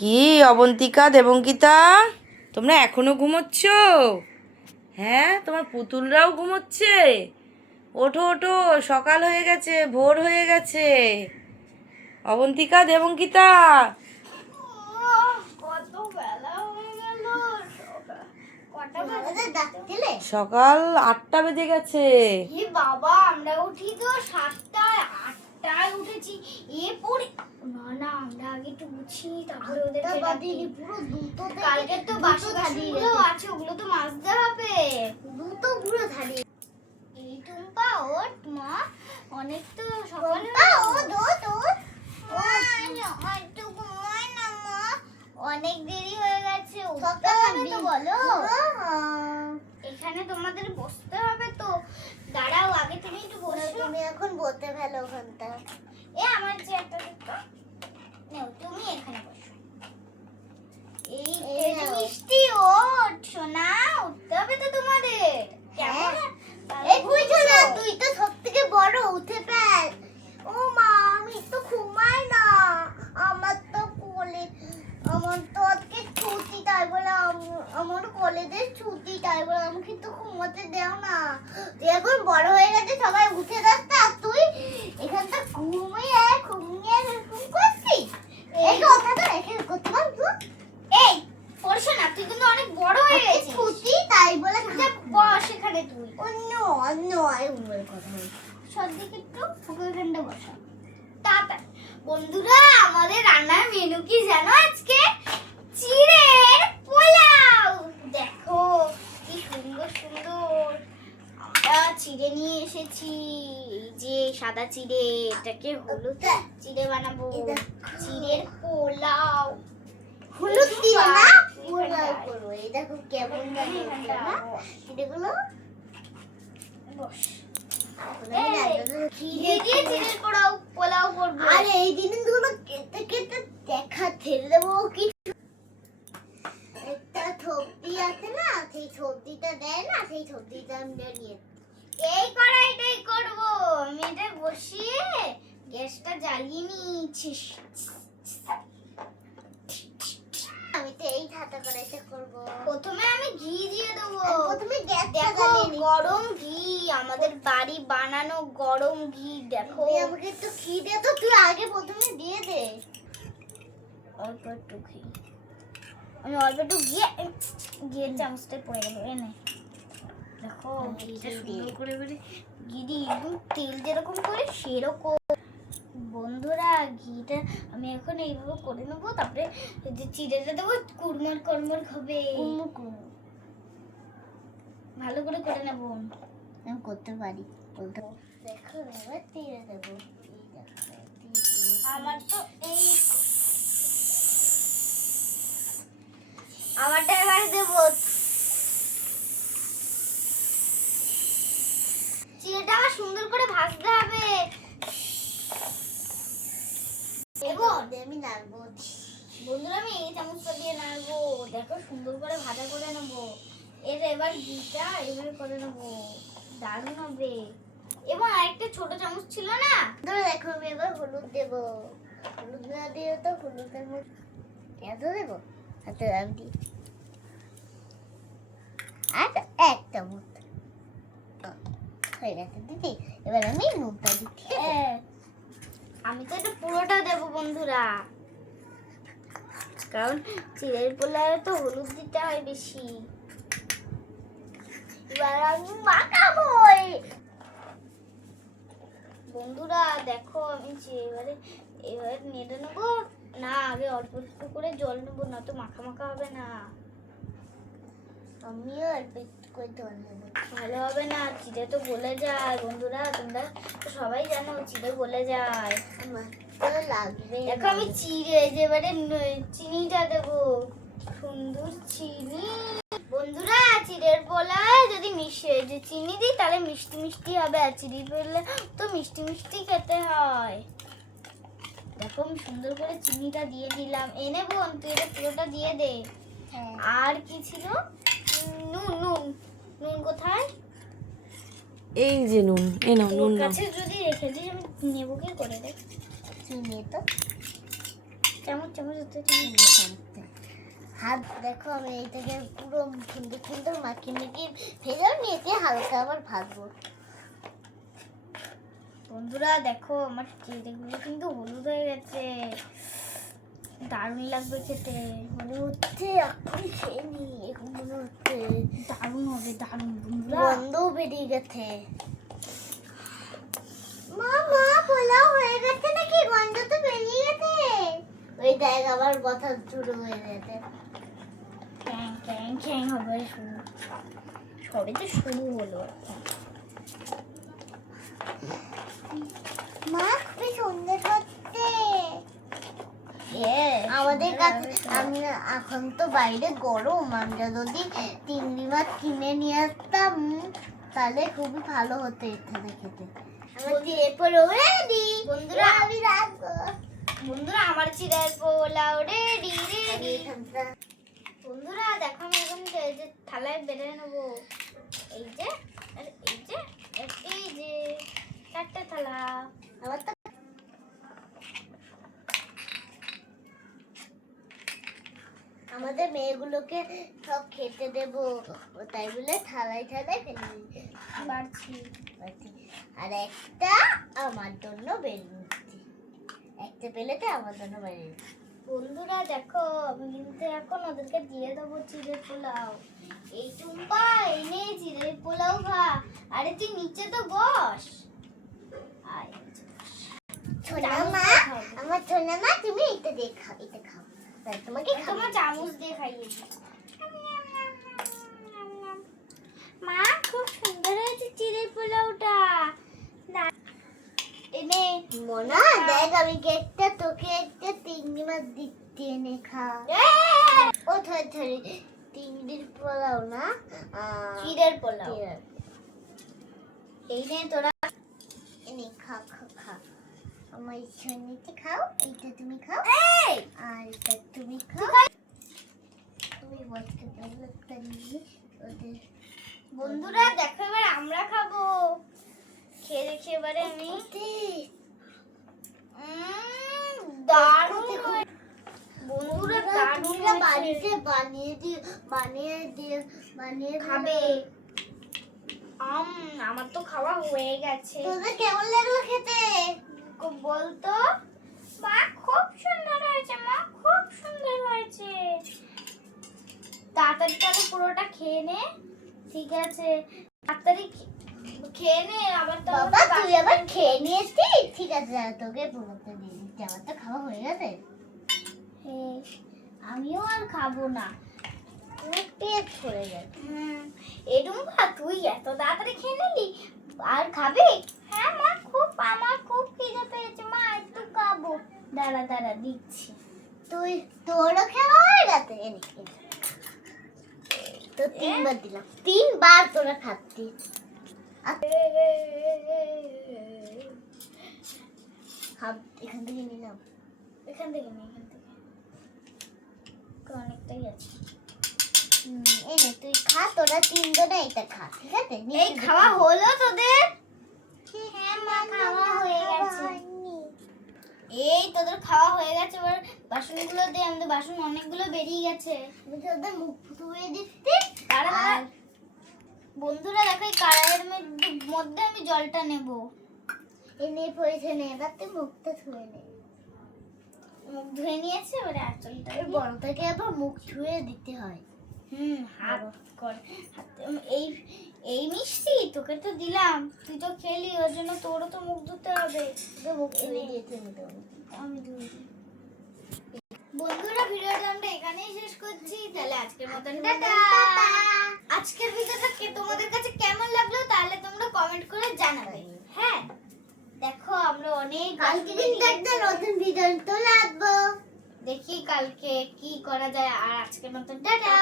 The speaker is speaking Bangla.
কি অবন্তিকা, দেবঙ্কিতা, তোমরা এখনো ঘুমোচ্ছ? হ্যাঁ, তোমার পুতুলরাও ঘুমোচ্ছে? ওঠো ওঠো, সকাল হয়ে গেছে, ভোর হয়ে গেছে। অবন্তিকা, দেবঙ্কিতা, সকাল 8টা বেজে গেছে। বাবা, আমরা উঠি তো 7টায় 8টায় উঠেছি। এরপরে না আমরা আগে একটু গুছি, তারপরে ওদেরকে ডাকি। পুরো দুটো কালকে তো বাসি বাসিগুলো আছে, ওগুলো তো মাজতে হবে। দুটো পুরো ধারি। এই টুম্পা ওঠ মা, অনেক তো সকালে একটু ঘুমাই না মা, অনেক দেরি হয়ে গেছে। উঠতে হবে তো বলো। এখানে তোমাদের বসতে হবে তো। দাঁড়াও, আগে তুমি একটু বসো। তুমি এখন বলতে ভালো ওখানটা। আমার চেয়ারটা দেখো। নাও তুমি এখানে বসো। এই মিষ্টি ওঠ সোনা, উঠতে হবে তো তোমাদের। কেমন? এই বুঝছো না, তুই তো সবথেকে বড়, উঠে ফেল। ও মা, আমি তো ঘুমাই না। আমার তো আজকে ছুটি, তাই বলে আমার কলেজের ছুটি, তাই বলে আমাকে তো ঘুমাতে দেও না। তুই এখন বড় হয়ে গেছে, সবাই উঠে যাচ্ছে, আর তুই এখানটা ঘুমিয়ে এরকম করছিস। এই কথাটা রেখে করতে পারবো? এই পড়ছ না, তুই কিন্তু অনেক বড় হয়ে গেছিস। ছুটি, তাই বলে বস এখানে। তুই অন্য কথা বল। সবদিকে একটু ওখানটা বসা। তাড়াতাড়ি বন্ধুরা, আমাদের রান্নার মেনু কি জানো? আজকে চিড়ের পোলাও। দেখো কি সুন্দর সুন্দর আমরা চিড়ে নিয়ে এসেছি। এই যে সাদা চিড়ে, এটাকে হলুদ চিড়ে বানাবো। চিড়ের পোলাও হলুদ দিয়ে না, পোলাও করব। এই দেখো কেমন বানাবো না চিড়েগুলো। বস, আর এই জিনিসগুলো কেটে কেটে দেখা ছেড়ে দেবো। কি একটা সবজি আছে না, সেই সবজিটা দেয় না, সেই সবজিটা আমি নিয়ে এই কড়াইটাই করবো। আমি এটা বসিয়ে গ্যাসটা জ্বালিয়ে নিচ্ছি। আমি তো এই ঠাটা কড়াইতে করবো। প্রথমে আমি ঘি দিয়ে দেবো। প্রথমে দেখো গরম ঘি, আমাদের বাড়ি বানানো গরম ঘি। দেখো আমাকে একটু ঘি দে তো, তুই আগে প্রথমে দিয়ে দে। অল্প একটু ঘি, আমি অল্প একটু ঘিয়ের চামচটা পড়ে গেল। এনে দেখো ঘিটা সুন্দর করে ঘি দিয়ে একদম তেল যেরকম করে সেরকম। বন্ধুরা, ঘিটা আমি এখন এইভাবে করে নেবো, তারপরে যে চিড়েটা দেবো, কুড়মুড় কুড়মুড় হবে। ভালো করে নেবো। আমি করতে পারি। দেখো এবার চিড়ে দেবো। আমারটা এবারে দেবো। চিড়েটা আমার সুন্দর করে ভাজতে হবে। আমি নাড়বো বন্ধুরা, আমি এই চামচটা দিয়ে নাড়বো। দেখো সুন্দর করে ভাজা করে নেবো। এবার ঘিটা এভাবে করে নেবো, দারুণ হবে। এবং আরেকটা ছোট চামচ ছিল না, দেখো আমি এবার হলুদ দেবো। হলুদ না দিয়ে তো হলুদের মধ্যে এত দেবো, হাতে আমি আর এক চামচ হয়ে গেছে দিদি। এবার আমি নুনটা দিচ্ছি। আমি তো এটা পুরোটা দেবো বন্ধুরা, কারণ চিড়ের পোলাওয়ে তো হলুদ দিতে হয় বেশি। এবার আমি মাখাবো। বন্ধুরা দেখো, আমি এবারে নেড়ে নেবো। না, আগে অল্প একটু করে জল নেবো, না তো মাখা মাখা হবে না। আমিও অল্প একটু করে জল নেবো, ভালো হবে না। চিড়ে তো গলে যায় বন্ধুরা, তোমরা তো সবাই জানো চিড়ে গলে যায়। লাগবে। দেখো আমি চিড়ে এবারে চিনিটা দেবো, সুন্দর চিনি। বন্ধুরা, চিড়ের পোলাওয়ে যদি চিনি দিই তাহলে মিষ্টি মিষ্টি হবে, আর চিড়ে পোলাও তো মিষ্টি মিষ্টি খেতে হয়। দেখো আমি সুন্দর করে চিনিটা দিয়ে দিলাম। এনে বোন, তুই এটা পুরোটা দিয়ে দে। আর কি ছিল? নুন। নুন কোথায়? এই যে নুন, এই নাও নুন নাও। কাছে যদি রেখে দিই আমি নেবো কি করে? দেখ চিনি তো চামচ চামচ হাত দেখো আমি এইটাকে পুরো সুন্দর সুন্দর মাখিয়ে নিয়ে ভেজেও নিয়েছি, হালকা আবার ভাজবো। বন্ধুরা দেখো আমার চিড়েগুলো কিন্তু হলুদ হয়ে গেছে, দারুণ লাগবে খেতে। মনে হচ্ছে এখন খেয়ে নি, এখন মনে হচ্ছে দারুণ হবে, দারুণ। বন্ধুরা গন্ধও বেরিয়ে গেছে। মা মা পোলাও হয়ে গেছে নাকি? গন্ধ তো বেরিয়ে গেছে। ওই দেখ আবার কথা শুরু হয়ে গেছে, ক্যাং ক্যাং ক্যাং হবে শুরু। সবে তো শুরু হলো। মা খুবই সুন্দর হচ্ছে। আমাদের কাছে আমি এখন তো বাইরে গরম, আমরা যদি চিংড়ি মাছ কিনে নিয়ে আসতাম তাহলে খুবই ভালো হতো এখানে খেতে। আমার চিড়ে পোলাও রেডি। বন্ধুরা আমি রাখবো। বন্ধুরা আমার চিড়ে পোলাও রেডি রেডি। বন্ধুরা দেখো আমি এখন এই যে থালায় বেড়ে নেবো। এই যে আর এই যে এই যে চারটে থালা। আমার তো আমাদের মেয়েগুলোকে সব খেতে দেবো, তাই বলে থালায় থালায় ফেলে দিচ্ছি। আর একটা আমার জন্য বেরিয়ে নিচ্ছি, একটা পেলেতে আমার জন্য বেরিয়ে নিচ্ছি। বন্ধুরা দেখো আমি কিন্তু এখন ওদেরকে দিয়ে দেবো চিড়ের পোলাও। এই টুম্পা এনে চিড়ের পোলাও খা। আরে তুই নিচে তো বস। আয় ছোনা মা, আমার ছোনা মা তুমি এটা দিয়ে খাও, এটা খাও। তোমাকে তোমার চামচ দিয়ে খাইয়ে দিই। মা খুব সুন্দর হয়েছে চিড়ের পোলাওটা। এনে মোনা দেখ আমি কেকটা তোকে একটা চিংড়ি মাছ দিচ্ছি, এনে খা। ও ধরে ধরে চিংড়ির পোলাও না, চিড়ের পোলাও। এই নে তোরা এনে খা খা খা। আমার ইচ্ছা নিতে খাও, এইটা তুমি খাও আর এটা তুমি খাও। তুমি বসতে পারলে ওদের। বন্ধুরা দেখো এবার আমরা খাবো। খেয়ে দেখি এবারে আমি। দারুণ বন্ধুরা, দারুণ বাড়িতে বানিয়ে খাবে। আমার তো খাওয়া হয়ে গেছে। তোদের কেমন লাগলো খেতে বলতো? মা খুব সুন্দর হয়েছে, মা খুব সুন্দর হয়েছে। তাড়াতাড়ি তাহলে পুরোটা খেয়ে নে, ঠিক আছে? তাড়াতাড়ি খেয়ে নে। আবার তো বাবা তুই আবার খেয়ে নিয়েছিস, ঠিক আছে তোকে পুরোটা দিয়ে দিচ্ছি, আমার তো খাওয়া হয়ে গেছে। হ্যাঁ আমিও আর খাবো না, আমার পেট ভরে গেছে। এরকম তুই এত তাড়াতাড়ি খেয়ে নিলি আর খাবি? হ্যাঁ মা খুব, আমার খুব খিদে পেয়েছে মা, একটু খাবো। দাঁড়া দাঁড়া দিচ্ছি। তুই তোরও খাওয়া হয়ে গেছে? তো তিনবার দিলাম, তিনবার তোরা খাচ্ছিস। এখান থেকে নিলাম, এখান থেকে অনেকটাই আছে। এনে তুই খা, তোরা তিনজনে এটা খা, ঠিক আছে? এই খাওয়া হলো তোদের? হ্যাঁ মা খাওয়া হয়ে গেছে। এই তোদের খাওয়া হয়ে গেছে, এবার বাসনগুলো দে। আমাদের বাসন অনেকগুলো বেরিয়ে গেছে, আমি তোদের মুখ ধুয়ে দিচ্ছি। আর বন্ধুরা দেখো এই কড়াইয়ের মধ্যে আমি জলটা নেব। এনে পয়সা নে, এবার তুই মুখটা ধুয়ে নে। মুখ ধুয়ে নিয়েছে, এবারে আঁচলটা বড় থেকে আবার মুখ ধুয়ে দিতে হয়। হাত কর এই এই মিষ্টি তোকে তো দিলাম, তুই তো খেলি, ওর জন্য তোরও তো মুখ ধুতে হবে। মুখ ধুয়ে দিতে হবে, আমি ধুয়ে দিই। বন্ধুরা ভিডিওটা আমরা এখানেই শেষ করছি, তাহলে আজকের মতন টাটা। আজকের ভিডিওটা তোমাদের কাছে কেমন লাগলো তাহলে তোমরা কমেন্ট করে জানাবে। হ্যাঁ দেখো আমরা অনেক কালকে দিন একটা নতুন ভিডিও তোলে আসবো, দেখি কালকে কি করা যায়। আর আজকের মতন টাটা।